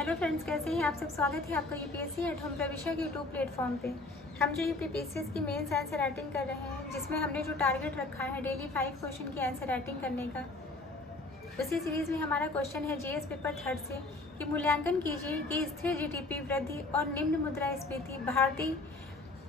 Hello friends, कैसे हैं आप सब। स्वागत है आपका यूपीएससी एट होम प्रविशा के यूट्यूब प्लेटफॉर्म पे। हम जो यूपीपीएससी की मेंस आंसर राइटिंग कर रहे हैं, जिसमें हमने जो टारगेट रखा है डेली 5 क्वेश्चन की आंसर राइटिंग करने का, उसी सीरीज़ में हमारा क्वेश्चन है जीएस पेपर 3 से कि मूल्यांकन कीजिए कि स्थिर जीडीपी वृद्धि और निम्न मुद्रास्फीति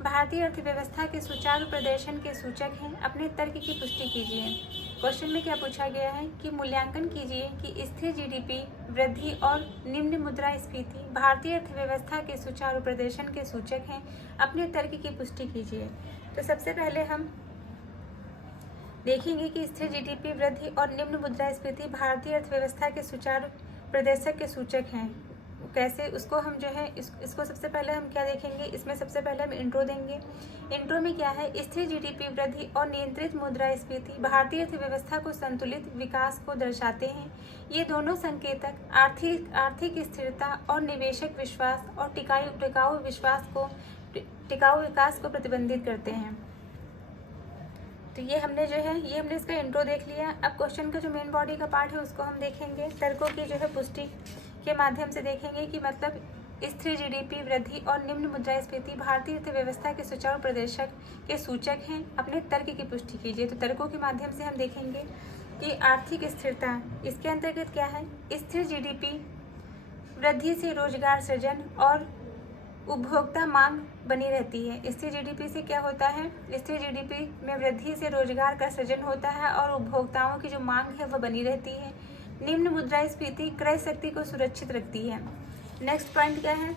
भारतीय अर्थव्यवस्था के सुचारू प्रदर्शन के सूचक हैं। अपने तर्क की पुष्टि कीजिए। क्वेश्चन में क्या पूछा गया है कि मूल्यांकन कीजिए कि स्थिर जीडीपी वृद्धि और निम्न मुद्रास्फीति भारतीय अर्थव्यवस्था के सुचारू प्रदर्शन के सूचक हैं। अपने तर्क की पुष्टि कीजिए। तो सबसे पहले हम देखेंगे कि स्थिर जीडीपी वृद्धि और निम्न मुद्रास्फीति भारतीय अर्थव्यवस्था के सुचारू प्रदर्शक के सूचक हैं। कैसे उसको हम जो है इसको सबसे पहले हम क्या देखेंगे, इसमें सबसे पहले हम इंट्रो देंगे। इंट्रो में क्या है, स्थिर जीडीपी वृद्धि और नियंत्रित मुद्रास्फीति भारतीय अर्थव्यवस्था को संतुलित विकास को दर्शाते हैं। ये दोनों संकेतक आर्थिक स्थिरता और निवेशक विश्वास और टिकाऊ विकास को प्रतिबंधित करते हैं। तो ये हमने इसका इंट्रो देख लिया। अब क्वेश्चन का जो मेन बॉडी का पार्ट है उसको हम देखेंगे। तर्कों की जो है पुष्टि के माध्यम से देखेंगे कि मतलब स्थिर जीडीपी वृद्धि और निम्न मुद्रास्फीति भारतीय अर्थव्यवस्था के सुचारू प्रदर्शक के सूचक हैं। अपने तर्क की पुष्टि कीजिए। तो तर्कों के माध्यम से हम देखेंगे कि आर्थिक स्थिरता, इसके अंतर्गत क्या है, स्थिर जीडीपी वृद्धि से रोजगार सृजन और उपभोक्ता मांग बनी रहती है। स्थिर जीडीपी से क्या होता है, स्थिर जीडीपी में वृद्धि से रोजगार का सृजन होता है और उपभोक्ताओं की जो मांग है वह बनी रहती है। निम्न मुद्रास्फीति क्रय शक्ति को सुरक्षित रखती है। नेक्स्ट पॉइंट क्या है,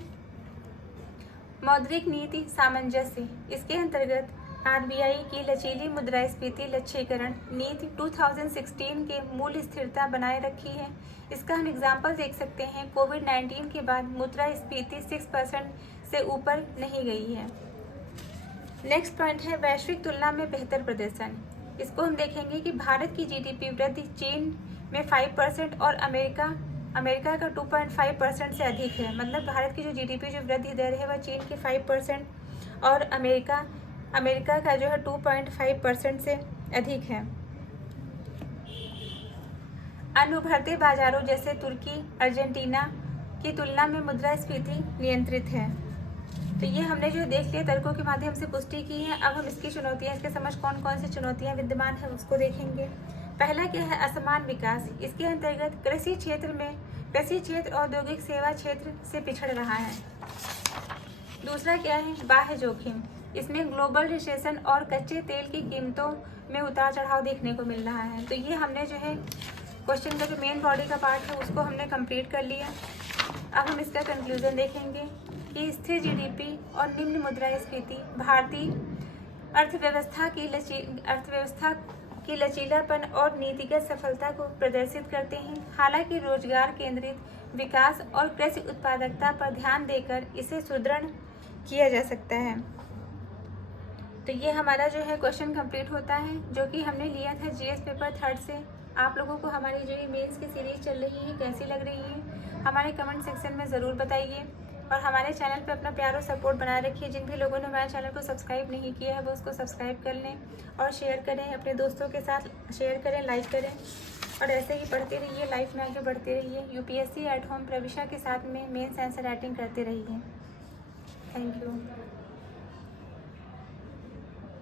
मौद्रिक नीति सामंजस्य। इसके अंतर्गत आरबीआई की लचीली मुद्रास्फीति लक्ष्यीकरण नीति 2016 के मूल स्थिरता बनाए रखी है। इसका हम एग्जाम्पल देख सकते हैं। कोविड-19 के बाद मुद्रास्फीति 6% से ऊपर नहीं गई है। नेक्स्ट पॉइंट है वैश्विक तुलना में बेहतर प्रदर्शन। इसको हम देखेंगे कि भारत की जीडीपी वृद्धि चीन में 5% और अमेरिका का 2.5% से अधिक है। मतलब भारत की जो जीडीपी जो वृद्धि दर है वह चीन की 5% और अमेरिका का जो है 2.5% से अधिक है। अन्य उभरते बाजारों जैसे तुर्की, अर्जेंटीना की तुलना में मुद्रास्फीति नियंत्रित है। तो ये हमने जो देख लिया, तर्कों के माध्यम से पुष्टि की है। अब हम इसकी चुनौतियाँ, इसके समझ कौन कौन सी चुनौतियाँ विद्यमान है उसको देखेंगे। पहला क्या है, असमान विकास। इसके अंतर्गत कृषि क्षेत्र औद्योगिक सेवा क्षेत्र से पिछड़ रहा है। दूसरा क्या है, बाह्य जोखिम। इसमें ग्लोबल रिसेशन और कच्चे तेल की कीमतों में उतार चढ़ाव देखने को मिल रहा है। तो ये हमने जो है क्वेश्चन का जो मेन बॉडी का पार्ट है उसको हमने कंप्लीट कर लिया। अब हम इसका कंक्लूजन देखेंगे कि स्थिर जीडीपी और निम्न मुद्रास्फीति भारतीय अर्थव्यवस्था की लचीलापन और नीतिगत सफलता को प्रदर्शित करते हैं। हालांकि रोजगार केंद्रित विकास और कृषि उत्पादकता पर ध्यान देकर इसे सुदृढ़ किया जा सकता है। तो ये हमारा जो है क्वेश्चन कंप्लीट होता है, जो कि हमने लिया था जीएस पेपर 3 से। आप लोगों को हमारी जो ये मेंस की सीरीज चल रही है कैसी लग रही है, हमारे कमेंट सेक्शन में ज़रूर बताइए। और हमारे चैनल पे अपना प्यार और सपोर्ट बनाए रखिए। जिन भी लोगों ने हमारे चैनल को सब्सक्राइब नहीं किया है वो उसको सब्सक्राइब कर लें और शेयर करें, अपने दोस्तों के साथ शेयर करें, लाइक करें। और ऐसे ही पढ़ते रहिए, लाइफ में आगे बढ़ते रहिए। यूपीएससी एट होम प्रविशा के साथ में मेंस आंसर राइटिंग करते रहिए। Thank you.